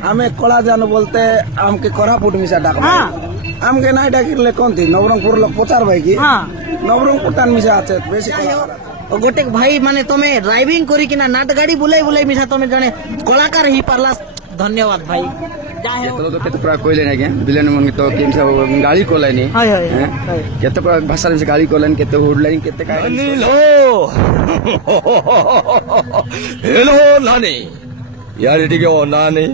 आमे कला जान बोलते हमके कोरापुट मिसा डाक हमके ना डाकिले कोन थी नवरंगपुर लोग पचार भाई की नवरंगपुर टान मिसा आछे बेसी गोटे भाई माने तमे ड्राइविंग करी कि ना नाट गाड़ी बुलाई बुलाई मिसा तमे जने कलाकार ही पारला धन्यवाद भाई तो केते पूरा कोइले ना के बिलन मंगी तो केम सब गाड़ी कोलानी हाय हाय केते पूरा भाषा से गाड़ी कोलानी केते हुडलाइन केते काय हेलो हेलो नानी यार एटिके ओ नानी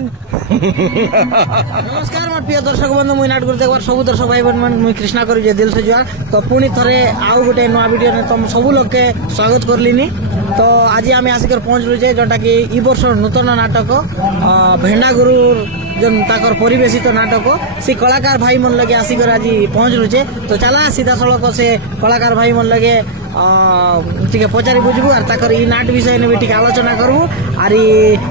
नमस्कार मोर प्रिय दर्शक बंधु मुई नाट गुरु देखबार सब दर्शक भाई बहन मुई कृष्णा करू जे दिल से जुआ तो पुणी थरे आउ गोटे नवा वीडियो ने तुम सब लोग के स्वागत करलिनी तो आज आम आसिकर पहुंचलु जे जोटा कि ई वर्ष नूतन नाटक भेंडा गुरु जो ताकर परिवेशित नाटक से कलाकार भाई मन लगे आसिकर आज पहुंचलु जे तो चला सीधा सड़क से कलाकार भाई मन लगे टिके पचारि बुझबू और ताकर ई नाट विषय ने भी टिके आलोचना करू और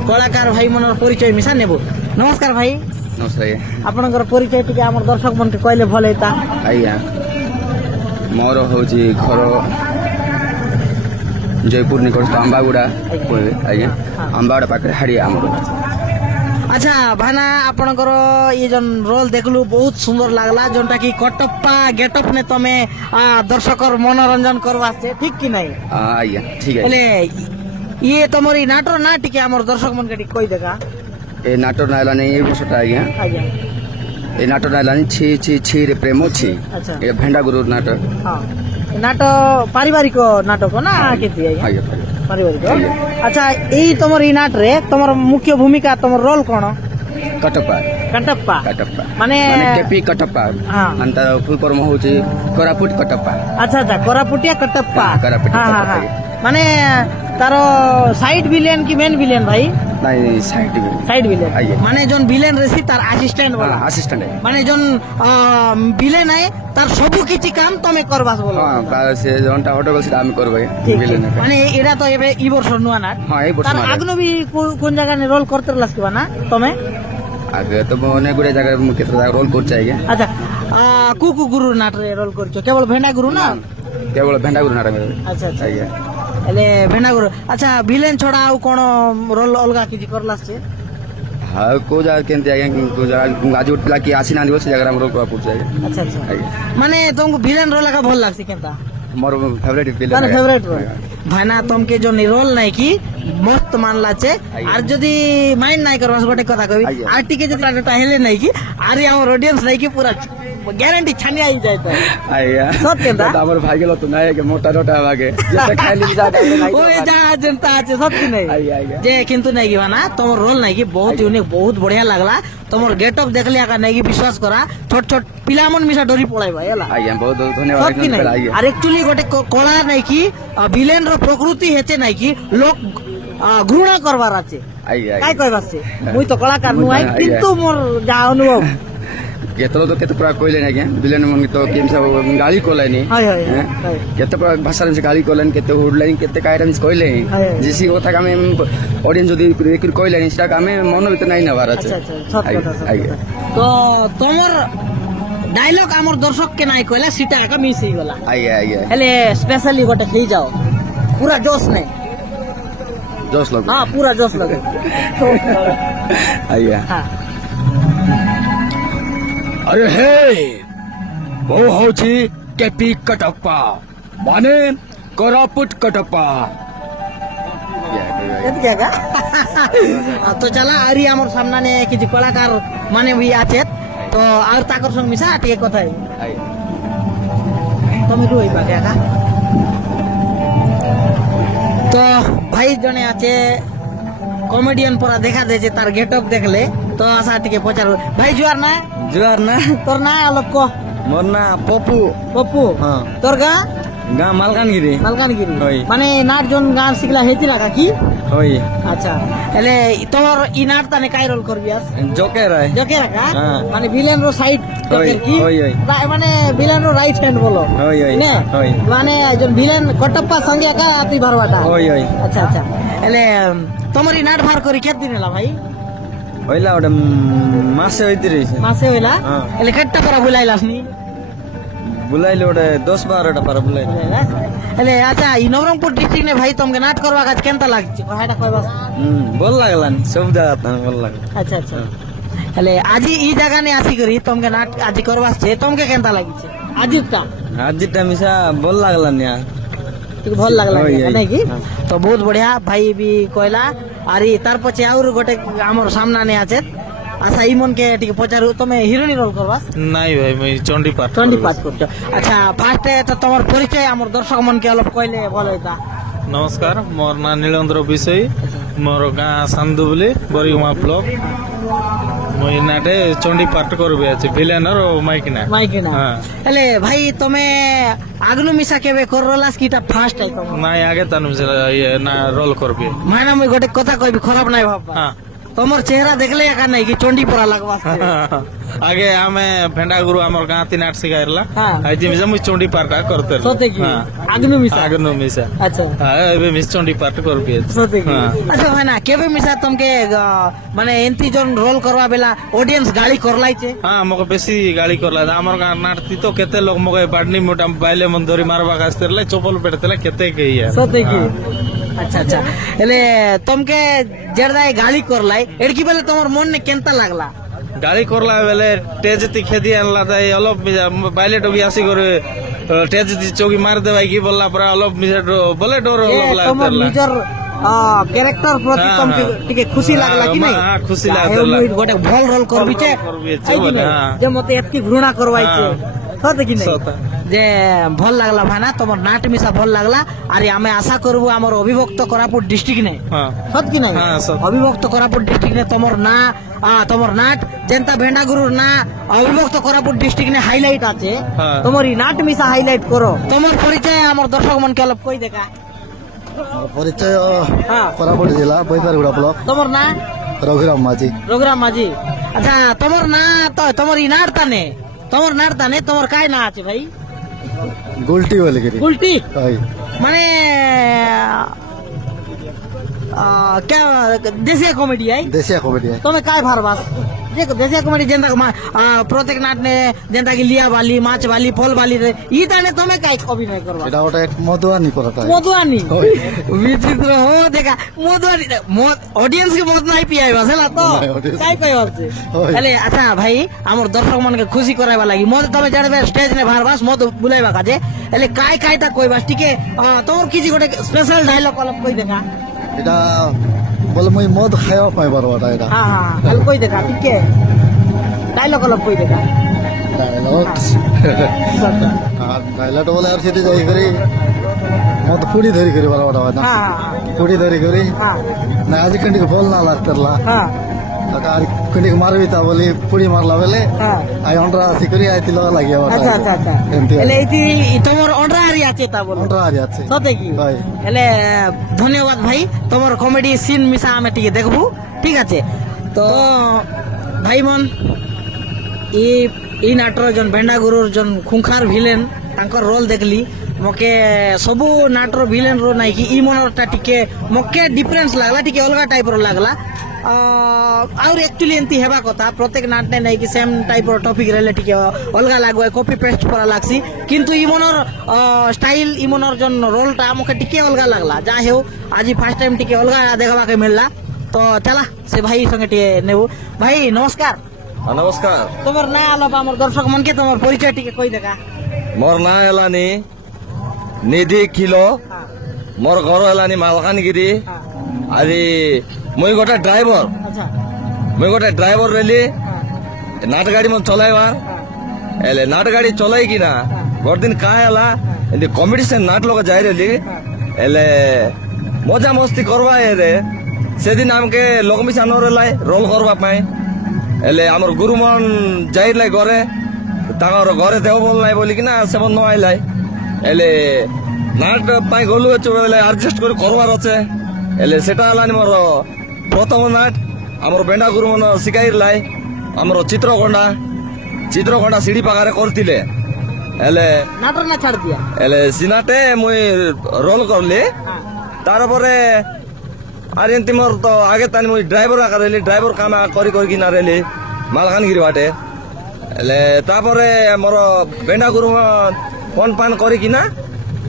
कलाकार भाई मन परिचय मिसा नेबू। नमस्कार भाई। नमस्कार आपनकर परिचय टिके हमर दर्शक मन के कहले भले हेता। आइया मोर होजी घर जयपुर निकट अंबागुड़ा आइया अंबागुड़ा पाखे हाड़िया हमर। अच्छा भाना आपनकर ये जन रोल देखलु बहुत सुंदर लागला जोंटा कि कटप्पा गेटअप ने तमे दर्शकर मनोरंजन करवा से ठीक कि नहीं? आइया ठीक है। ये तमरी नाटो ना टिके हमर दर्शक मन के कोई देखा ए नाटो नाला नहीं ये बसटा आइया आइया ए नाटो नाला नहीं छी छी छी रे प्रेमो छी। अच्छा ए भेंडा गुरु नाटक। हां नाटक पारिवारिक नाटक ना केती आइया आइया पारिवारिक। अच्छा एई तमर ई नाट रे तमर मुख्य भूमिका तमर रोल कोन? कटप्पा कटप्पा कटप्पा माने केपी कटप्पा हां अंत फुल फॉर्म होची कोरापुट कटप्पा। अच्छा अच्छा कोरापुटिया कटप्पा। कोरापुटिया कटप्पा माने तारो साइड विलेन की मेन विलेन भाई? नहीं साइड विलेन माने जोन विलेन रेसी तार असिस्टेंट वाला असिस्टेंट है माने जोन विलेन है तार सबु किछि काम तमे करबास बोलो। हां से जोनटा होटल से हम करबे विलेन माने एरा तो एबे ई वर्ष नुआ नाट। हां ई वर्ष तार आगनो भी कोन जगह ने रोल करते लासबा ना तमे? आगे तो मोने गुडे जगह मुख्य जगह रोल कर चाहिए। अच्छा कुकु गुरु नाट रे रोल करछो केवल भेंडा गुरु ना? केवल भेंडा गुरु नाटक। अच्छा अच्छा एले भेंडा गुरु। अच्छा विलेन छोड़ा आ कोन रोल अलगा किछि करलास छे? हां को जा केनते आगे को जगह आज उठला की आसी ना दिवस जगह हम रोल कर पूछ जाए। अच्छा अच्छा माने तुमको विलेन रोल का भल लागसी केनता? मोर फेवरेट विलेन तार फेवरेट रोल भाना तुमके जो रोल नहीं की मस्त मानला छे और जदी माइंड नहीं करवास गोटे कथा कहबी आरटी के जदी टाटा हेले नहीं की आरे हमर ऑडियंस नहीं की पूरा गारंटी छानी आई जाय तो आइया सत केनता हमर भाई गेलो तो नहीं के मोटा मोटा आगे जते खाइली जा नहीं ओए जा जनता আছে সব কি নাই যে কিন্তু নাই কি ভানা তোমার রোल नहीं की बहुत यूनिक बहुत बढ़िया लागला তোমার गेटअप देखले का नहीं की विश्वास करा छोट छोट पिलामन मिसा डरी पड़ाई भाई हला आइया बहुत धन्यवाद आइया और एक्चुअली गोटे कला नहीं की विलेन रो प्रकृति हेचे नहीं की लोग घृणा करबार আছে आइया काय कहबासे मुई तो कलाकार नु आई किंतु मोर जा अनुभव केतलो तो केते पूरा कोइले ना के बिलन मंगी तो केम सब गाड़ी कोलानी हाय हाय केते पूरा भाषा से गाड़ी कोलानी केते हुडलाइन केते काय रमिस कोइले जिसी কথা का हम ऑडियंस जदी एक कोइलानी सेटा का हम मन भीतर नहीं नबार আছে। अच्छा अच्छा सत कथा तो तमर डायलॉग हमर दर्शक के नहीं कहला सीटा का मिस ही गला आइया हेले स्पेशली गोटे खई जाओ पूरा जोश में जोश लगे। हां पूरा जोश लगे आइया हां अरे हे वो होची केपी कटप्पा माने कोरापुट कटप्पा क्या का तो चला अरी हमर सामने ने किछि कलाकार माने भी आछे तो और ताकर संग मिसा टिके कथा है তুমি রই বাগে का तो भाई जने आछे कॉमेडियन पूरा देखा दे जे तार गेटअप देखले तो आशा टिके पचार भाई जुआर ना तोर ना अलग को मोर ना पप्पू पप्पू हां तोर गा मालकानगिरी माने नाट जोन गान सिखला हेती लगा की होई। अच्छा एले तोर ई नाट तने काय रोल करबियास? जोकर का माने विलेन रो साइड जोकर की माने विलेन रो राइट हैंड बोलो ने माने जोन विलेन कटप्पा संगे का आती भरवाटा अच्छा अच्छा एले तोमरी नाट भार करी केत दिन ला भाई? होइला ओडे मासे होइला एले कट्टा करा बुलाइलास नी बुलाइले ओडे 10-12टा पर बुलाइले एले अच्छा ई नवरंगपुर डिस्ट्रिक्ट ने भाई तुमके नाट करवा का केनता लागछि कहाटा कहबा ଭଲ ଲାଗିଲାନି ସବୁ ଜାଗା ଭଲ ଲାଗିଲା ଆଚ୍ଛା ଆଚ୍ଛା ହେଲେ ଆଜି ଇ ଜାଗା ନେ ଆସିକରି ତମକେ ନାଟ ଆଜି କରବାସଛେ ତମକେ କେନ୍ତା ଲାଗିଛେ ଆଜିଟା ମିଶା ଭଲ ଲାଗିଲାନି ଟିକେ ଭଲ ଲାଗଲା ନାଇଁ କି ତ ବହୁତ ବଢିଆ ଭାଇ ବି କହିଲା ଆରି ତାର ପଛେ ଆହୁରି ଗୋଟେ ଆମର ସାମ୍ନା ନେ আছে আচ্ছা এই মনকে টিকে পচারু তুমি হিরোইন রোল করবা নাই ভাই মই চন্ডি পাঠ করছো আচ্ছা ফার্স্টে তো তোমার পরিচয় আমার দর্শক মনকে অল্প কইলে ভালো হইতা নমস্কার মোর না নীলেন্দ্র বিষয় মোর গাঁ সান্দুবলি বরিগুমা ব্লক মই নাটে চন্ডি পাঠ করবে আছে ভিলেনর মাইকিনা হেলে ভাই তুমি আগলু মিশা কেবে করলাস কিটা ফার্স্ট টাইম নাই আগে তানু না রোল করবে মানে মই গোটে কথা কইবি খারাপ নাই ভাববা হ্যাঁ তোমার চেহারা দেখলে একা নাই কি চন্ডি পড়া লাগবা আগে আমি ভেন্ডা গুরু আমার গাঁ তিন আট শিখাইলা আইজি মিশা মুই চন্ডি পাঠটা করতে সতে কি আগনু মিশা আচ্ছা হ্যাঁ এবে মিশ চন্ডি পাঠ করবি সতে কি আচ্ছা হয় না কেবে মিশা তোমাকে মানে এন্তি জন রোল করবা বেলা অডিয়েন্স গালি করলাইছে হ্যাঁ মকে বেশি গালি করলা আমার গাঁ নাটতি তো কেতে লোক মকে বাডনি মোটা বাইলে মন ধরি মারবা কাস্তেরলে চপল পেটতেলা কেতে গইয়া সতে কি আচ্ছা আচ্ছা এলে তোমাকে জেরদাই গালি করলাই এড়কি বেলে তোমার মন নে কেনতা লাগলা গালি করলা বেলে তেজতি খেদি আনলা তাই অলপ বাইলে টগি আসি করে তেজতি চৌকি মার দেবাই কি বললা পরে অলপ বলে ডর অলপ লাগতেলা তোমার নিজের ক্যারেক্টার প্রতি তোমাকে টিকে খুশি লাগলা কি নাই হ্যাঁ খুশি লাগলা গোটে ভাল রোল করবিছে যে মতে এতকি ঘৃণা করবাইছে সতে কি নাই যে ভাল লাগলা ভাইনা তোমার নাট মিশা ভাল লাগলা আর আমি আশা করব আমার অবিভক্ত কোরাপুট ডিস্ট্রিক্ট নে সত কি নাই অবিভক্ত কোরাপুট ডিস্ট্রিক্ট নে তোমার নাট জেনতা ভেন্ডাগুরুর না অবিভক্ত কোরাপুট ডিস্ট্রিক্ট নে হাইলাইট আছে তোমার এই নাট মিশা হাইলাইট করো তোমার পরিচয় আমার দর্শক মনকে অল্প কই দেখা পরিচয় কোরাপুট জেলা বৈপারগুড়া ব্লক তোমার না রঘুরাম মাঝি আচ্ছা তোমার না তো তোমার এই নাট তানে তোমার কায় না আছে ভাই গুলটি বলে কি গুলটি মানে দেশীয় কমেডি তুমি কায় ভারবাস देखो देसिया कॉमेडी जेंदा प्रत्येक नाट ने जेंदा की लिया वाली माछ वाली फल वाली रे ई ताने तमे काई अभिनय करबा এটা ওটা এক মধুয়ানি করতা মধুয়ানি বিচিত্র हो देखा মধুয়ানি ऑडियंस के मत নাই পিয়াইবা হলা তো কাই কই আছে তাহলে আচ্ছা ভাই আমার দর্শক মনকে খুশি করাইবা লাগি মদ তবে জানবে স্টেজ নে ভারবাস মদ বুলাইবা কাজে তাহলে কাই কাইটা কইবাস টিকে তোর কিছু গোটে স্পেশাল ডায়লগ অলপ কই দেখা এটা বলে মই মদ খাইও পাই বারোটা এটা হ্যাঁ কাল কই দেখা টিকে ডায়লগ অলপ কই দেখা ডায়লগ বলে আর সেটি যাই করি মদ পুড়ি ধরি করি বারোটা হয় না পুড়ি ধরি করি না আজ ಕಂಡಿಗೆ ಬೋಲ್ ನಾ ಆಗ್ತಾರಲ್ಲ আর ಕಂಡಿಗೆ ಮಾರವಿತಾ বলি পুড়ি মারলা বেলে আই অন্ডরা সিকরি আইতিল লাগিয়া আচ্ছা আচ্ছা আচ্ছা এলে এইটি তোমার অন্ডরা আরি আছে তা বল অন্ডরা আরি আছে সতে কি এলে ধন্যবাদ ভাই তোমার কমেডি সিন মিশা আমি টিকে দেখবো ঠিক আছে তো ভাই মন এই নাটর জন ভেন্ডাগুরুর জন খুঙ্খার ভিলেন তাঙ্কর রোল দেখলি মকে সবু নাটর ভিলেন রো নাই কি ই মনরটা টিকে মকে ডিফরেন্স লাগলা টিকে অলগা টাইপ র লাগলা আর एक्चुअली एंती हेबा कथा प्रत्येक नाट ने नहीं कि सेम टाइप रो टॉपिक रहले टिके अलगा लागवे कॉपी पेस्ट करा लागसी किंतु इमनर स्टाइल इमनर जन रोलटा मके टिके अलगा लागला जा हेउ आज फर्स्ट टाइम टिके अलगा देखबा के मिलला तो चला से भाई संगे टिके नेबो भाई नमस्कार नमस्कार तोमर ना आलो हमर दर्शक मन के तोमर परिचय टिके कहि देका मोर ना एलानी निधि किलो मोर घर एलानी मालकानगिरी आदि मुई गोटे ड्राइवर रेली नाट गाड़ी मन चलाइबार एले नाट गाड़ी चलाई कि ना गोट दिन का हला एंदी कॉम्पिटिशन नाट लोग जाय रेली एले मजा मस्ती करबा रे से दिन हमके लोग मिसा न रेलाई रोल करबा पाए एले हमर गुरु मन जाय लाई घरे तागर घरे देव बोल নাই বলি কিনা সেবন ন আইলাই এলে নাট পাই গলু চলে অ্যাডজাস্ট করে করবার আছে এলে সেটা হলানি মোর প্রথম নাট আমার বেন্ডা গুরু মন শিখাইলাই আমার চিত্রকোণ্ডা সিঁড়ি পাখারে করতিলে এলে নাটক না ছাড় দিয়া এলে সিনাটে মুই রোল করলি তারপরে আর এমতি মোর তো আগে তানি মুই ড্রাইভার আকারেলি ড্রাইভার কাম করি করি কিনা রেলি মালকানগিরি বাটে এলে তারপরে মোর বেন্ডা গুরু ফোন পান করি কিনা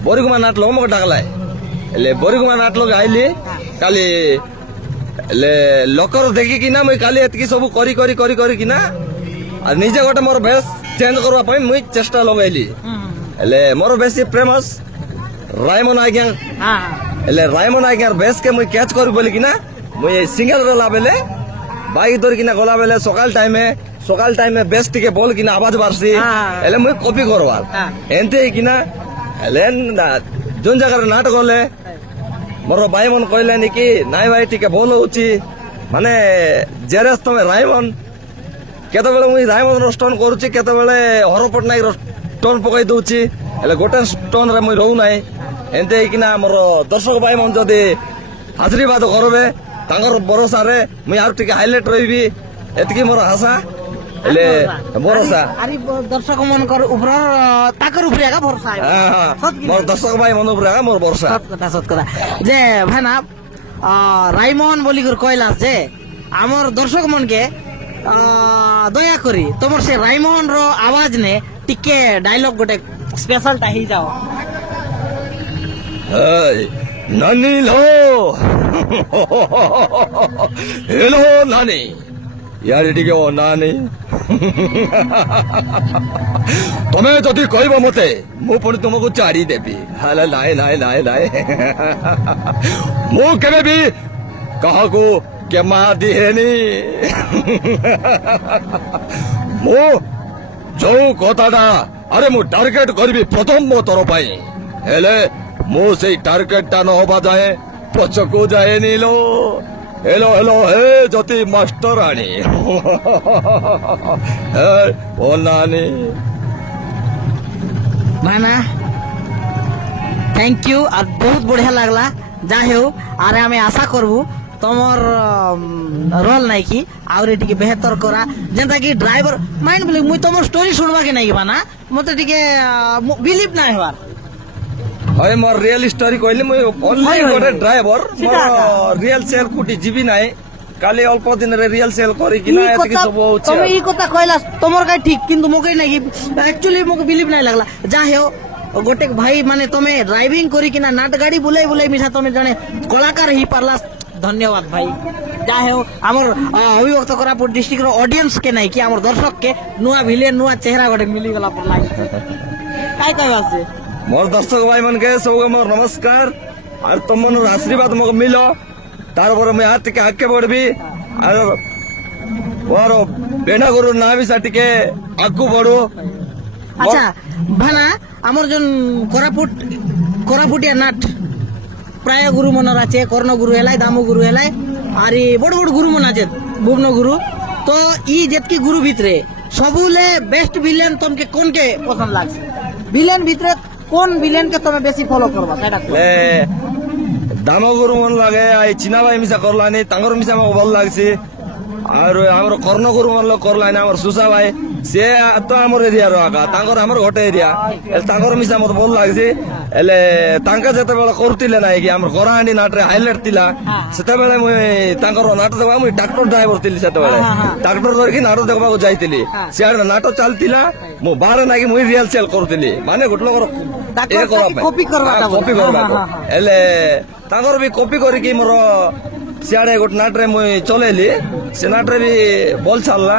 বরিগুমা নাট লোক মোক ডাকলাই এলে বরিগুমা নাট লোক আইলি কালি ହେଲେ ଲୋକର ଦେଖିକିନା ମୁଇଁ କାଲି ଏତିକି ସବୁ କରି କରି କରି କରିକିନା ଆଉ ନିଜେ ଗୋଟେ ମୋର ବେଶ ଚେଞ୍ଜ କରିବା ପାଇଁ ମୁଇଁ ଚେଷ୍ଟା ଲଗେଇଲି ହେଲେ ମୋର ବେଶୀ ଫେମସ୍ ରାୟମନ ଆଜ୍ଞା ହେଲେ ରାୟମନ ଆଜ୍ଞାର ବେଶକେ ମୁଇଁ କ୍ୟାଚ୍ କରି ବୋଲିକିନା ମୁଇଁ ସିଙ୍ଗଲ ଗଲା ବେଲେ ବାଇକ୍ ଧରିକିନା ଗଲା ବେଲେ ସକାଳ ଟାଇମ୍ ବେଶ ଟିକେ ବୋଲ କିନା ଆବାଜ ବାହାରସି ହେଲେ ମୁଇଁ କପି କରବାର ଏମିତି ହେଇକିନା ହେଲେ ଯୋଉ ଜାଗାରେ ନାଟ ଗଲେ ମୋର ଭାଇ ମନ କହିଲେନି କି ନାଇଁ ଭାଇ ଟିକେ ଭଲ ହଉଛି ମାନେ ଜେରେସ୍ ତମେ ରାୟମନ କେତେବେଳେ ମୁଇଁ ରାୟମନର ଷ୍ଟୋନ୍ କରୁଛି କେତେବେଳେ ହର ପଟ୍ଟନାୟକର ଷ୍ଟୋନ୍ ପକାଇ ଦଉଛି ହେଲେ ଗୋଟେ ଷ୍ଟୋନ୍ ରେ ମୁଇଁ ରହୁନାହିଁ ଏମିତି ହେଇକିନା ମୋର ଦର୍ଶକ ଭାଇ ମନ ଯଦି ଆଶୀର୍ବାଦ କରିବେ ତାଙ୍କର ଭରସାରେ ମୁଇଁ ଆଉ ଟିକେ ହାଇଲାଇଟ୍ ରହିବି ଏତିକି ମୋର ଆଶା ହେଲେ ଭରସା ଦର୍ଶକ ମାନଙ୍କର ତାଙ୍କର ଉପରେ ଏକା ଭରସା ମୋର ଦର୍ଶକ ଭାଇ ମନ ଉପରେ ଏକା ମୋର ଭରସା ସତ କଥା ଯେ ଭାଇନା ରାୟମୋହନ ବୋଲିକରି କହିଲା ଯେ ଆମର ଦର୍ଶକ ମନକେ ଦୟାକରି ତମର ସେ ରାୟମୋହନ ର ଆୱାଜ ନେ ଟିକେ ଡାଇଲଗ ଗୋଟେ ସ୍ପେଶାଲ ଟା ହେଇଯାଅ ନାନୀ लो हेलो नानी यार ଟିକେ ଓ ନାନୀ ତମେ ଯଦି କହିବ ମତେ ମୁଁ ପୁଣି ତୁମକୁ ଚାରି ଦେବି ହେଲେ ନାଇଁ ନାଇଁ ନାଇଁ ନାଇଁ ମୁଁ କେବେ ବି କାହାକୁ କେମା ଦିଏନି ମୁଁ ଯୋଉ କଥାଟା ଆରେ ମୁଁ ଟାର୍ଗେଟ କରିବି ପ୍ରଥମ ମୋ ତର ପାଇଁ ହେଲେ ମୁଁ ସେଇ ଟାର୍ଗେଟ ଟା ନ ହବା ଯାଏ ପଛକୁ ଯାଏନି ଲୋ हेलो हेलो हे ज्योति मास्टर रानी ओ नानी माना थैंक यू और बहुत बढ़िया लगला जाहे हो आरे हमें आशा करबू तमर रोल नहीं की आउरे टिके बेहतर करा जेंता कि ड्राइवर माइंड बोले मुई तमर स्टोरी सुनवा के नहीं माना मते टिके बिलीव ना हेबार হয় মোর রিয়েল স্টোরি কইলি মই অনলি গোটে ড্রাইভার মোর রিয়েল সেল কুটি জিবি নাই কালি অল্প দিনরে রিয়েল সেল করি কিনা এতকি সব হচ্ছে তুমি এই কথা কইলা তোমার কাই ঠিক কিন্তু মোকে নাই एक्चुअली মোকে বিলিভ নাই লাগলা যা হেও গোটে ভাই মানে তুমি ড্রাইভিং করি কিনা নাট গাড়ি বুলাই বুলাই মিছা তুমি জানে কলাকার হি পারলা ধন্যবাদ ভাই যা হেও আমার অভিভক্ত কোরাপুট ডিস্ট্রিক্টর অডিয়েন্স কে নাই কি আমার দর্শক কে নুয়া ভিলেন নুয়া চেহারা গোটে মিলি গলা পর লাগি কাই কাই আছে मोर दर्शक भाई मन के सब मोर नमस्कार और तुम मन आशीर्वाद मो मिलो तार पर मैं हाथ टिके आगे बढ़बी और मोर बेना गुरु ना भी सा टिके आगु बढ़ो अच्छा भाना हमर जन कोरापुटिया नाट प्राय गुरु मनर আছে কর্ণ গুরু হেলাই দামু গুরু হেলাই আর বড় বড় গুরু মন আছে ভুবন গুরু তো ই যেতকি গুরু ভিতরে সবুলে বেস্ট ভিলেন তোমাকে কোন কে পছন্দ লাগছে ভিলেন ভিতরে কোন ভিলেন কে তুমি বেশি ফলো করবা সেটা দামগুরু মন লাগে আই চিনা ভাই মিশা করলানি তাঙ্গর মিশা আমাকে ভাল লাগছে আর আমার কর্ণগুরু মন করলানি আমার সুসা ভাই সে তো আমার এরিয়া রাখা তাঙ্গর আমার ঘটে এরিয়া তাঙ্গর মিশা মতো ভাল লাগছে এলে তাঙ্কা যেতেবেলে করতিলে নাই কি আমার গরাহান্ডি নাটরে হাইলাইট ଥିଲା সেতেবেলে মুই তাঙ্গর নাট দেখবা মুই ট্রাক্টর ড্রাইভর ଥିଲି সেতেবেলে ট্রাক্টর ধরিকি নাট দেখবাকু যাইଥିଲି সিଆଡେ ନାଟ ଚାଲିଥିଲା ମୁଁ ବାହାରେ ନାକି ମୁଇ ରିଏଲ ସେଲ କରୁଥିଲି ମାନେ ଗୋଟେ ଲୋକର କପି କରିବା ହେଲେ ତାଙ୍କର ବି କପି କରିକି ମୋର ସିଆଡେ ଗୋଟେ ନାଟରେ ମୁଇ ଚଲେଇଲି ସେ ନାଟରେ ବି ଭଲ ଚାଲିଲା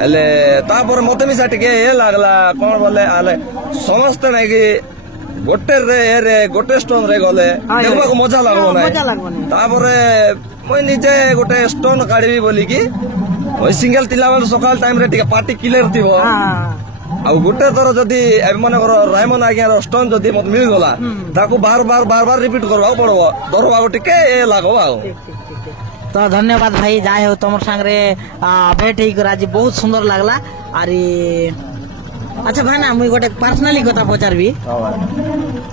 ହେଲେ ତାପରେ ମତେ ବି ଟିକେ ଇଏ ଲାଗଲା କଣ ବୋଲେ ହେଲେ ସମସ୍ତେ ନାଇକି ଗୋଟେ ଷ୍ଟୋନ ରେ ଗଲେ ଦେଖିବାକୁ ମଜା ଲାଗବ ନାହିଁ ତାପରେ ମୁଇ ନିଜେ ଗୋଟେ ଷ୍ଟୋନ କାଢିବି ବୋଲିକି ସିଙ୍ଗଲ ଥିଲା ବେଳେ ସକାଳ ଟାଇମ ରେ ଟିକେ ପାର୍ଟି କ୍ଲିୟର ଥିବ ଆଉ ଗୋଟେ ଥର ଯଦି ମନେକର ରାୟମନ ଆଜ୍ଞାର ଷ୍ଟୋନ ଯଦି ମତେ ମିଳିଗଲା ତାକୁ ବାର ବାର ରିପିଟ କରିବାକୁ ପଡବ ଧରବାକୁ ଟିକେ ଲାଗବ ଆଉ तो धन्यवाद भाई जाए हो तुम सांगे भेट ही आज बहुत सुंदर लगला अरे अच्छा भाई ना मुई गोटे पर्सनली कथा पचारबी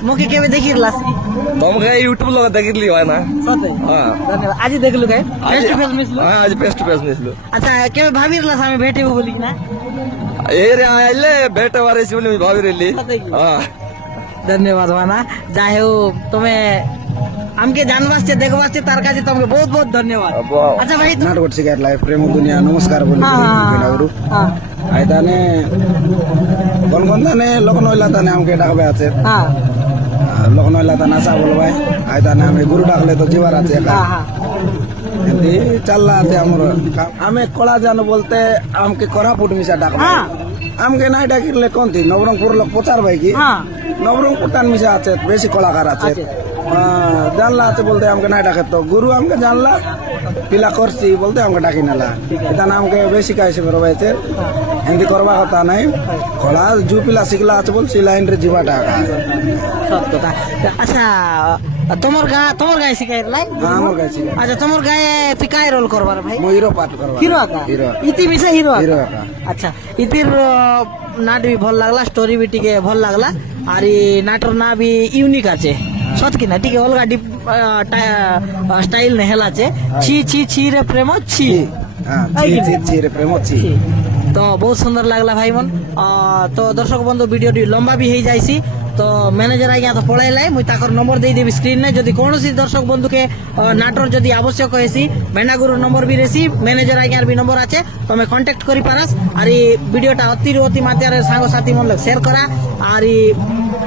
मोके केबे देखिरला तुमके यूट्यूब लगा देखिरली है ना सते हां धन्यवाद आज देखलु के फेस टू फेस मिसलु हां आज फेस टू फेस मिसलु अच्छा केबे भाबिरला सामे भेटेबो बोली ना ए रे आइले भेटे वारे सिवली भाबिरली हां धन्यवाद भाना जाए हो तुम्हें हमके जानवास्ते देखवास्ते तार काजे तुमके बहुत बहुत धन्यवाद अच्छा भाई नाट गोट सिगार लाइफ प्रेम दुनिया नमस्कार बोली बेनागुरु आइताने कोन लोकन होइला ताने हमके डाकबे আছে लोकन होइला ताने आशा बोलबाय आइताने हम गुरु डाकले तो जीवार আছে चल रहा थे हमें कला जान बोलते हमके कोरापुट मिसा डाक हमके ना डाकिले कौन थी नवरंगपुर लोग पचार भाई की नवरंगपुर टान मिसा आचे बेसी कलाकार आचे जानला आचे बोलते हमके ना डाके तो गुरु हमके जानला पिला करसी बोलते हमके डाकी नाला इतना हमके बेसी कैसे करवाए हिंदी करवा कथा नहीं कला जो पिला सिखला आचे बोल सी लाइन रे जीवा डाका अच्छा তোমার গায়ে শিখাইলাই আমার গাইছি আচ্ছা তোমার গায়ে পিকাই রোল করবার ভাই মো হিরো পাঠ করবা হিরো আকা ইতি মিশে হিরো হিরো আকা আচ্ছা ইতির নাট भी ভাল লাগলা স্টোরি भी টিকে ভাল লাগলা আর এই নাটর না भी ইউনিক আছে সত কি না টিকে অলগা ডিপ স্টাইল নেহেল আছে ছি ছি ছি রে প্রেম ছি হ্যাঁ ছি ছি রে প্রেম ছি তো বহুত সুন্দর লাগলা ভাই মন তো দর্শক বন্ধু ভিডিওটি লম্বা भी হই যাইছি तो मैनेजर आज्ञा तो पढ़ाई मुझे ताकर नंबर दे देवी स्क्रीन ने जदि कौन सी दर्शक बंधु के नाटर जदि आवश्यक होसी भेंडा गुरु नंबर भी रेसी मैनेजर आज्ञा भी नंबर आछे तो मैं कांटेक्ट करि पारस और ये वीडियोटा अति मात्रा सांग साथी मन लग शेयर करा और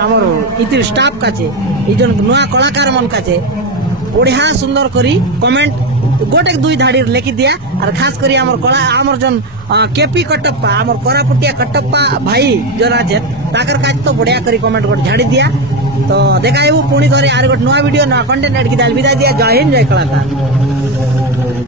हमर इतिर स्टाफ काचे ई जन नया कलाकार मन काचे बढ़िया सुंदर करी कमेंट गोटे दुई धाड़ी लेखि दिया और खास करी हमर कला हमर जन केपी कटप्पा हमर कोरापुटिया कटप्पा भाई जन आछे ताकर काज तो बढ़िया करी कमेंट गोटे झाड़ी दिया तो देखाइबू पुणी धरे आर गोटे नया वीडियो नया कंटेंट एड की विदाय दिया जय हिंद जय कलाकार।